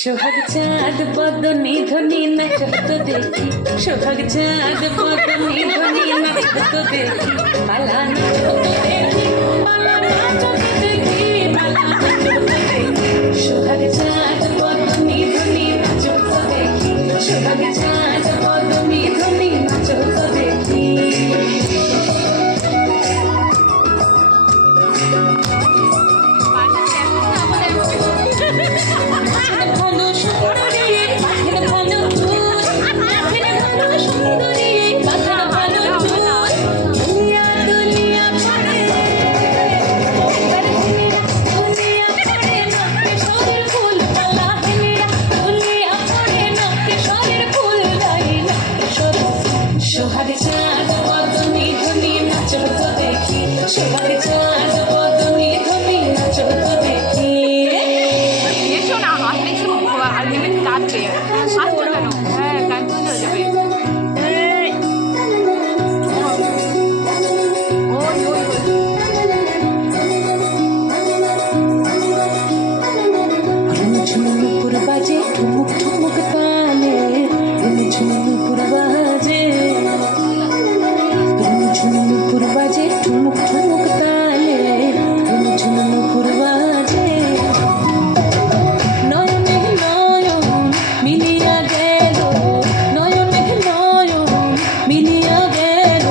সোহাগ চাঁদ বদনি ধনি নাচত দেখি, সোহাগ চাঁদ বদনি ধনি নাচত দেখি, পালা নাচত দেখি, পালা নাচত দেখি, পালা নাচত দেখি। সোহাগ চাঁদ বদনি ধনি নাচত দেখি, সোহাগ চাঁদ বদনি ধনি নাচত দেখি। সোহাগ চাঁদ বদনি ধনি নাচত দেখি, সোহাগ চাঁদ বদনি ধনি নাচত দেখি। এসো না, হাসলে আলটিমেট কাটবে, হাসছো কেন? হ্যাঁ, ক্যান্সেল হয়ে যাবে। ঝুমুর বাজে ঠুমুক ঠুমুক তালে, ঝুমুর বাজে, ঝুমুর বাজে ঠুমুক ঠুমুক তালে, ঝুমুর বাজে। নয়নে নয়ন মিলিয়া গেল, নয়নে নয়ন মিলিয়া গেল,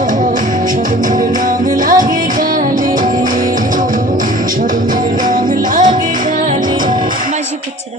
শরমের রং লাগে গালে, শরমের রং লাগে গালে। মাঝে পুছরা